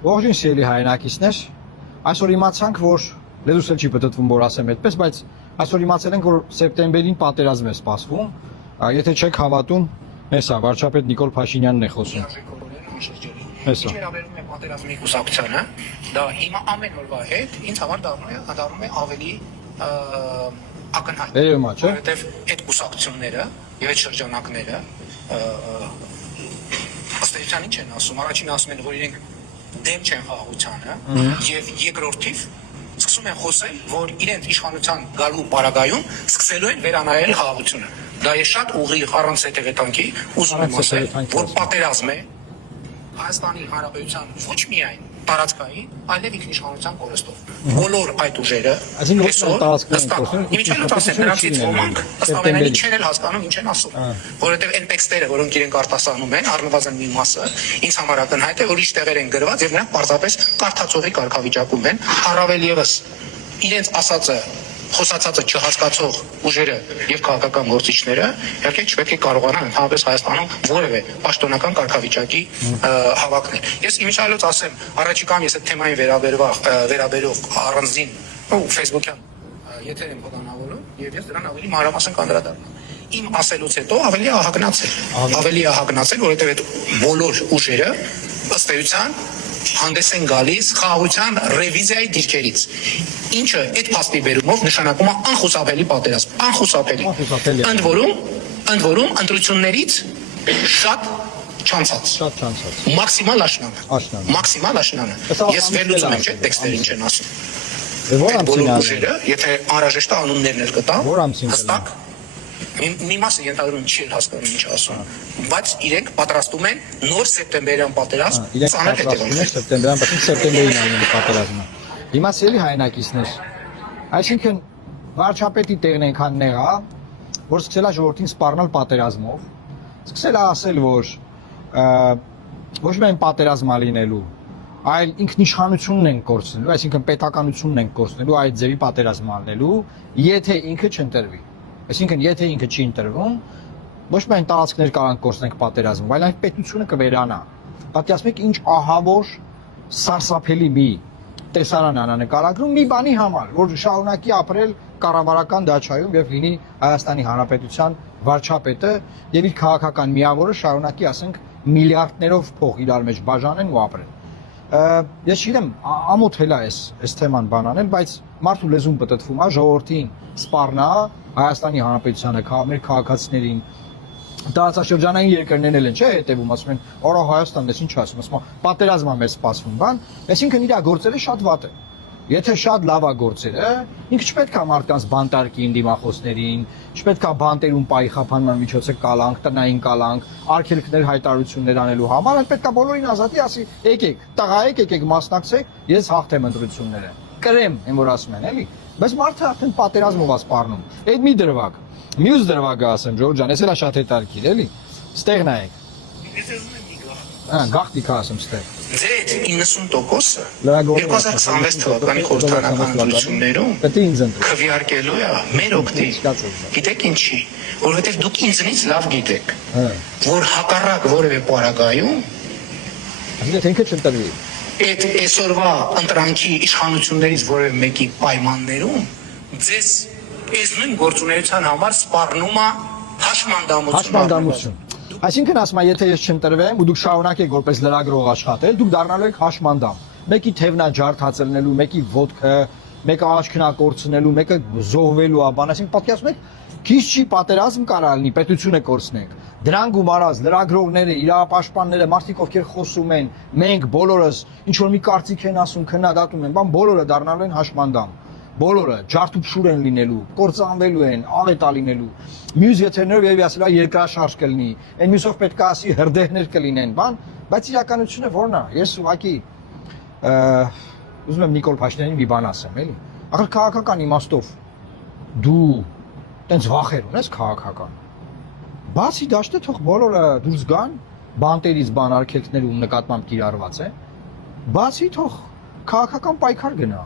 Ողջույն սիրելի հայրենակիցներ, այսօր իմացանք, որ լեզուս էլ չի պատտվում, որ ասեմ այդպես, բայց այսօր իմացել ենք, որ սեպտեմբերին պատերազմ է սպասվում, եթե չեք հավատում, հեսա, վարչապետ Նիկոլ Փաշինյանն է խոսում։ Հեսա։ Վերաբերում է պատերազմի կուսակցությանը, դա հիմա ամեն օրվա հետ ինձ համար դառնում է ավելի ակնհայտ։ Երևում է, չէ՞։ Որովհետև այդ կուսակցությունները եւ այդ շրջանակները ըստ էության ինչ են ասում, առաջին ասում են, որ իրենք դեմ չեն խաղաղությանը եւ երկրորդիվ սկսում են խոսել, որ իրենց իշխանության գալու պարագայում սկսելու են վերանայել խաղաղությունը։ Դա է շատ ուղիղ առանց հետևանքի ուզում եմ ասել, որ պատերազմ է Հայաստանի Հանրապետության ոչ միայն տարածքային, այլև ինքնիշխանության կորստով։ Բոլոր այդ ուժերը Իմիջիայլոց ասեմ, նրանցից ոմանք ըստ ամենայնի չեն էլ հասկանում ինչ են ասում, որովհետև այն տեքստերը, որոնք իրենք արտասանում են, առնվազն մի մասը, ինձ համար ակնհայտ է, որ ինչ տեղեր են գրված եւ նրանք պարզապես կարդացողի կարգավիճակում են, առավել եւս իրենց ասածը խոսացածը չհասկացող ուժերը եւ քաղաքական գործիչները իհարկե չպետք է կարողանան ընդհանրապես Հայաստանում որևէ պաշտոնական կարգավիճակի հավակնել։ Ես իմիջիայլոց ասեմ, առաջիկայում ես այդ թեմային վերաբերող առանձին Facebook-յան եթեր եմ պլանավորում եւ ես դրան ավելի մանրամասն կանդրադառնամ։ Իմ ասելուց հետո ավելի ահագնացել, որովհետեւ այդ բոլոր ուժերը ըստ էության հանդես են գալիս խաղաղության ռևիզիայի դիրքերից, ինչը այդ փաստի բերումով նշանակում է անխուսափելի պատերազմ, անխուսափելի։ Ընդ որում ընտրություններից շատ չանցած։ Մաքսիմալ աշնանը։ Ես վերլուծում եմ այդ տեքստերը ինչ են ասում։ Բոլոր ուժերը, եթե անհրաժեշտ է անուններն էլ կտամ, հստակ մի մասը ենթադրում չի հասկանում ինչ ասում, բայց իրենք պատրաստում են նոր սեպտեմբերյան պատերազմ, ծանր հետևանքներ։ Սեպտեմբերին անում պատերազմը։ Հիմա սիրելի հայրենակիցներ, այսինքն վարչապետի տեղն այնքան նեղա, որ սկսել է ժողովրդին սպառնալ պատերազմով, սկսել է ասել, որ ոչ միայն պատերազմ է լինելու, այլ ինքնիշխանությունն են կորցնելու, այսինքն պետականությունն են կորցնելու, այդ ձևի պատերազմ անելու, եթե ինքը չընտրվի։ Այսինքն, եթե ինքը չի ընտրվում, ոչ միայն տարածքներ կարանք կորցնենք պատերազմում, այլ այն պետությունը կվերանա։ Պատկերացնեք ինչ ահավոր սարսափելի մի տեսարան անանկարագրում մի բանի համար, որ շարունակի ապրել կառավարական դաշայում եւ լինի Հայաստանի Հանրապետության վարչապետը եւ իր քաղաքական միավորը շարունակի, ասենք, միլիարդներով փող իրար մեջ բաժանեն ու ապրեն։ Ես չգիտեմ, ամոթ էլ է այս թեման բանանել, բայց մարդու լեզուն պտտվում է, ժողովրդին սպառնա Հայաստանի Հանրապետությանը, մեր քաղաքացիներին, տարածաշրջանային երկրներն էլ են, չէ՞, հետևում, ասում են, «Օրա Հայաստանն էս ինչ ասում», ասում են, «Պատերազմ է մեզ սպասվում», բան, այսինքն իր գործերը շատ վատ է։ Եթե շատ լավ է գործերը, ինքը չպետք է մարդկանց բանտարկի դիմախոսներին, չպետք է բանտերում պայի խափանման միջոցը կալանք, տնային կալանք, արգելքներ հայտարարություններ անելու համար, այլ պետք է բոլորին ազատի, ասի, եկեք, տղայեք, եկեք մասնակցեք, ես հաղթեմ ընտրությունները։ Կրեմ, այն որ ասում են, էլի։ Բայց մարդը արդեն պատերազմով է սպառնում։ Այդ մի դրվագ, մյուս դրվագը ասեմ, Ժորժ ջան, ես էլ շատ հետաքրքիր, էլի։ Ստեղ նայեք։ Գաղտնիք ասեմ ստեղ։ Ձեր 90%-ը 2026 թվականի խորհրդարանական ընտրություններում քվեարկելու է մեր օգտին։ Գիտեք ինչի, որովհետև դուք ինձնից լավ գիտեք, որ հակառակ որևէ պարագայում Ասենք ինքը չընտրվի։ Այդ այսօրվա ընտրանքի իշխանություններից որևէ մեկի պայմաններում ձեզ այս նույն գործունեության համար սպառնում է հաշմանդամություն։ Այսինքն ասում եմ, եթե ես չընտրվեմ ու դուք շարունակեք որպես լրագրող աշխատել, դուք դառնալու եք հաշմանդամ։ Մեկի թևնա ջարդ հացելնելու, մեկի ոդկը, մեկը աչքնա կորցնելու, մեկը զոհվելու ա բան, այսինքն պատկերացնեք, քիչ չի պատերազմ կարա լինի, պետությունը կորցնենք։ Դրան գումարած լրագրողները, իրավապաշտպանները, մարդիկ ովքեր խոսում են, մենք բոլորս ինչ որ մի կարծիք են ասում, քննադատում են, բան բոլորը դառնալու են հաշմանդամ։ Բոլորը ջարդուփշուր են լինելու, կործանվելու են, աղետա լինելու։ Մյուս եթերներով եւ ասելա երկրաշարժ կլինի, այն մյուսով պետք է ասի հրդեհներ կլինեն, բան, բայց իրականությունը ո՞րն է։ Ես ուղղակի ուզում եմ Նիկոլ Փաշինյանին մի բան ասեմ, էլի։ Ախր քաղաքական իմաստով դու տենց վախեր ունես քաղաքական։ Բացի դաշտը թող բոլորը դուրս գան, բանտերից բան արգելքներ ու նկատմամբ կիրառված է։ Բացի թող քաղաքական պայքար գնա։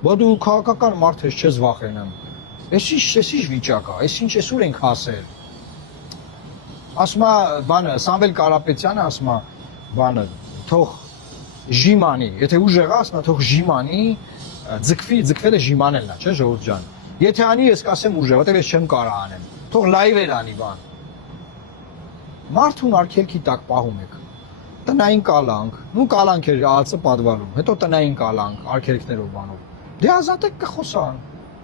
Բա դու քաղաքական մարդ ես, չես վախենում։ Էս ինչ վիճակ է, էս ինչ էսուր ենք հասել։ Ասում է բանը Սամվել Կարապետյանը ասում է բանը թող Ժիմանի, եթե ուժեղ ասնա թող ժիմանի, ձգվել է ժիմանելն է, չէ՞ ժողովուրդ ջան։ Եթե անի ես կասեմ ուժեղ, որտեղ ես չեմ կարող անեմ։ Թող լայվեր անի բան։ Մարդուն արգելքի տակ պահում եք։ Տնային կալանք, նու կալանք էր ԱԱՑ պատվալում, հետո տնային կալանք, արգելքներով բանով։ Դե ազատեք կխոսան։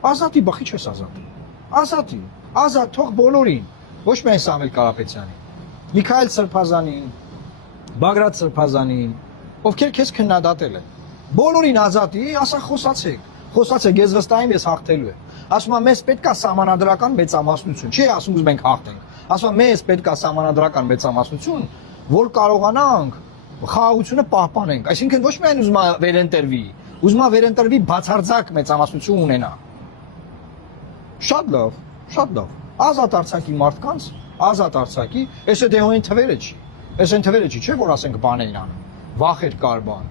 Ազատի բխի չես ազատի։ Ազատի, ազատ թող բոլորին, ոչ միայն Սամվել Կարապետյանին, Միքայել Սրբազանին, Բագրատ Սրբազանին, ովքեր քեզ քննադատել են։ Բոլորին ազատի, ասա խոսացեք, ես վստահ եմ, ես հաղթելու եմ։ Ասում եմ, մեզ պետք է սահմանադրական մեծամասնություն, չի ասում ուզում ենք հաղթենք։ Ասում եմ, մեզ պետք է սահմանադրական մեծամասնություն, որ կարողանանք խաղաղությունը պահպանենք։ Այսինքն ոչ միայն ուզում է վերընտրվի բացարձակ մեծամասնություն ունենա։ Շատ լավ։ Ազատ արձակի մարդկանց, ազատ արձակի, այս է դեհոյին թվերը չի։ Այս են թվերը չի, չէ՞ որ ասենք բան էին անում։ Վախեր կար բան։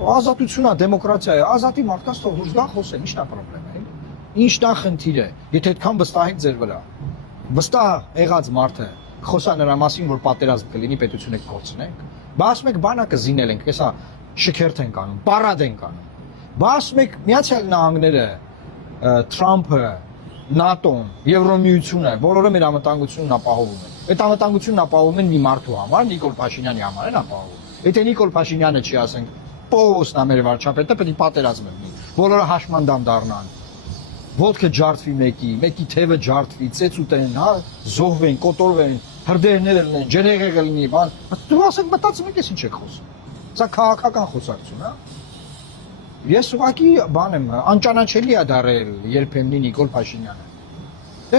Ազատությունն է, դեմոկրատիա է, ազատի մարդկանց թող դուրս գա խոսեն, ի՞նչն է խնդիրը։ Ի՞նչն է խնդիրը, եթե այդքան վստահ եք ձեր վրա։ Վստահ եղած մարդը խոսա նրա մասին, որ պատերազմ կլինի, պետություն եք կորցնենք։ Բա ասում եք բանակը զինել ենք, հեսա շքերթ ենք անում, պարադ ենք անում։ Բա ասում եք Միացյալ Նահանգները, Թրամփը, ՆԱՏՕ-ն, Եվրոմիությունը, բոլորը մեր անվտանգությունն ապահովում են։ Այդ անվտանգությունն ապահովում են մի մարդու համար, Նիկոլ Փաշինյանի համար են ապահովում։ Եթե Նիկոլ Փաշինյանը չի ասենք, Պողոսն է մեր վարչապետը, պետք է պատերազմ լինի։ Բոլորը հաշմանդամ դառնան։ Ոտքը ջարդվի մեկի թևը ջարդվի, ծեծ ուտեն, հա, զոհվեն, կոտորվեն, հրդեհներ լինեն, ջրեղեղ լինի, բան։ Դու ասենք մտածում եք, ես ինչ եք խոսում։ Սա քաղաքական խոսակցություն, հա։ Ես ուղղակի բան եմ, անճանաչելի է դարել երբեմնի Նիկոլ Փաշինյանը։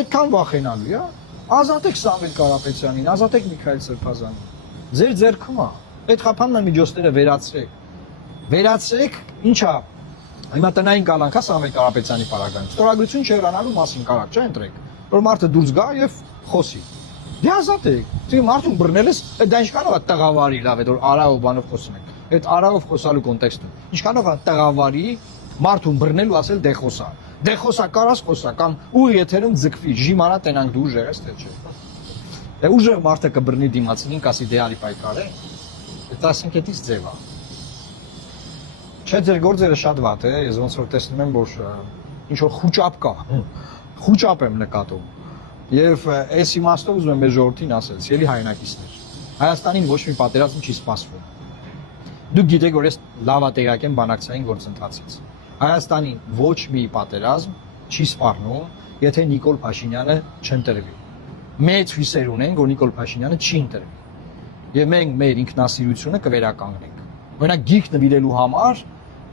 Այդքան վախենալու է։ Ազատեք Սամվել Կարապետյանին, ազատեք Միքայել Սրբազանին։ Ձեր ձեռքում է։ Այդ խափանման միջոցները վերացրեք, ինչա։ Հիմա տնային կալանք է Սամվել Կարապետյանի պարագայում։ Ստորագրություն չեղանալու մասին կարակ չէ ընտրեք, որ մարդը դուրս գա եւ խոսի։ Դե ազատեք։ Դե մարդուն բռնել ես, դա ինչքանով է տղավարի, լավ է, որ արավ բանով խոսում ենք։ Այդ արավ խոսալու կոնտեքստում։ Ինչքանով է տղավարի մարդուն բռնել ու ասել դե խոսա կարաս խոսա կամ ու եթերում ձգվի, ժիմանա տենանք դու ուժեղ ես թե չէ։ Դե ուժեղ մարդը կբռնի դիմացին, կասի դե արի պայքար է։ Դա ասենք էդից ձև է։ Չէ, ձեր գործերը շատ վատ է, ես ոնց որ տեսնում եմ, որ ինչ որ խուճապ կա, խուճապ եմ նկատում։ Եվ այս իմաստով ուզում եմ մեր ժողովրդին ասել, ելի հայրենակիցներ, Հայաստանին ոչ մի պատերազմ չի սպասվում։ Դուք գիտեք, որ ես լավատեղյակ եմ բանակցային գործընթացից։ Հայաստանին ոչ մի պատերազմ չի սպառնում, եթե Նիկոլ Փաշինյանը չընտրվի։ Մեծ հույսեր ունենք, որ Նիկոլ Փաշինյանը չի ընտրվի։ Եվ մենք մեր ինքնասիրությունը կվերականգնենք։ Օրինակ գիրք նվիրելու համար,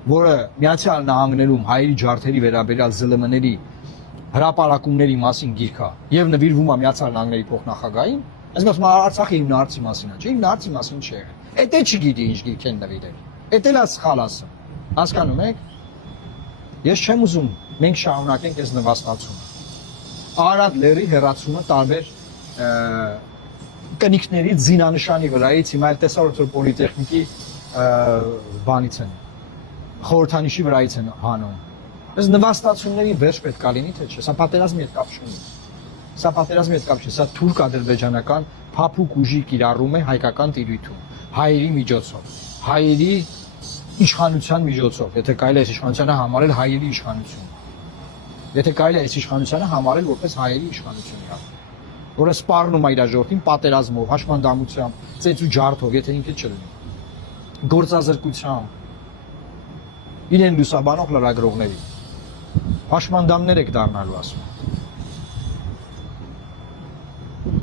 որը Միացյալ Նահանգներում հայերի ջարդերի վերաբերյալ ԶԼՄ-ների հրապարակումների մասին գիրք է, եւ նվիրվում է Միացյալ Նահանգների փոխնախագահին, այսինքն Արցախի հիմնարարցի մասին է, չէ՞, հիմնարարցի մասին չէ։ Էդ չգիտի ինչ գիրք են նվիրել։ Էդ էլ է սխալ ասը։ Հասկանում եք։ Ես չեմ ուզում մենք շարունակենք այս նվաստացումը։ Արադ լերի հերացումը տարբեր կնիքների զինանշանի վրայից հիմա էլ տեսա որ պոլիտեխնիկի բանից են խորհրդանիշի վրայից են հանում։ Այս նվաստացումների վերջ պետք է լինի թե չէ։ Սա պատերազմի հետ կապ չունի։ Սա պատերազմի հետ կապ չի, սա թուրք-ադրբեջանական փափուկ ուժի կիրառում է հայկական տիրույթում, հայերի միջոցով, հայերի իշխանության միջոցով, եթե կարելի է այս իշխանությանը համարել հայերի իշխանություն։ Եթե կարելի է այս իշխանությանը համարել որպես հայերի իշխանություն իհարկե, որը սպառնում է իր ժողովրդին պատերազմով, հաշմանդամությամբ, ծեծու ջարդով, եթե ինքը չլինի, գործազրկությամբ, իրեն լուսաբանող լրագրողների, հաշմանդամներ եք դառնալու ասում։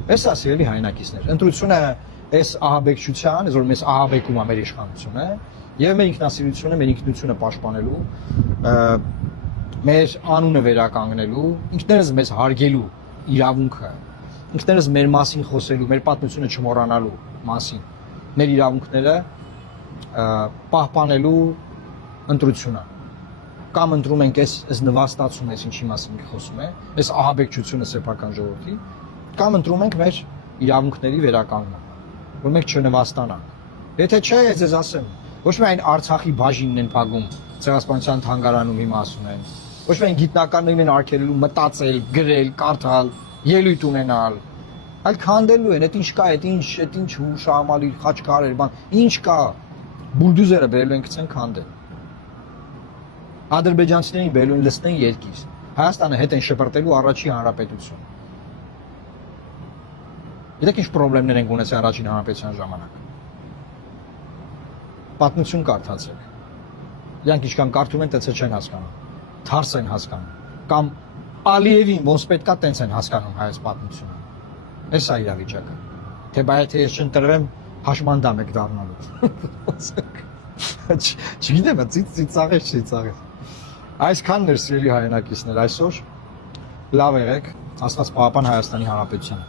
Այս ասելի հայրենակիցներ, ընտրությունը այս ահաբեկչության, այսօր մեզ ահաբեկում է մեր իշխանությունը, եւ մեր ինքնասիրությունը, մեր ինքնությունը պաշտպանելու, մեր անունը վերականգնելու, ինքներս մեզ հարգելու իրավունքը, ինքներս մեր մասին խոսելու, մեր պատմությունը չմոռանալու մասին, մեր իրավունքները պահպանելու ընտրությունը։ Կամ ընտրում ենք այս նվաստացումը, այս ինչի մասին խոսում է, այս ահաբեկչությունը սեփական ժողովրդի, կամ ընտրում ենք մեր իրավունքների վերականգնումը, որ մենք չնվաստանանք։ Եթե չէ, ես ձեզ ասեմ, ոչ միայն Արցախի բաժինն են փակում, ցեղասպանության թանգարանում հիմա ասում են, ոչ միայն գիտնականներն են արգելելու մտածել, գրել, կարդալ, ելույթ ունենալ, այլ քանդելու են, այդ ինչ կա, այդ ինչ հուշահամալիր, խաչքարեր, բան, ինչ կա, բուլդուզերը բերել են գցեն քանդել։ Ադրբեջանցիներին բերել են լցնեն երկիր։ Հայաստանը հետ են շպրտելու առաջին հանրապետություն։ Գիտեք ինչ խնդիրներ են ունեցել առաջին հանրապետության ժամանակ։ Պատմություն կարդացեք։ Իրանք ինչքան կարդում են, տենց չեն հասկանում։ Թարս են հասկանում։ Կամ Ալիևին ոնց պետքա տենց են հասկանում հայոց պատմությունը։ Էս է իրավիճակը։ Թե բայց ես չընտրվեմ հաշմանդամ եք դառնալու։ Չգիտեմ, ծիծաղես։ Այսքանն էր սիրելի հայրենակիցներ այսօր։ Լավ եղեք, Աստված պահապան Հայաստանի Հանրապետությանը։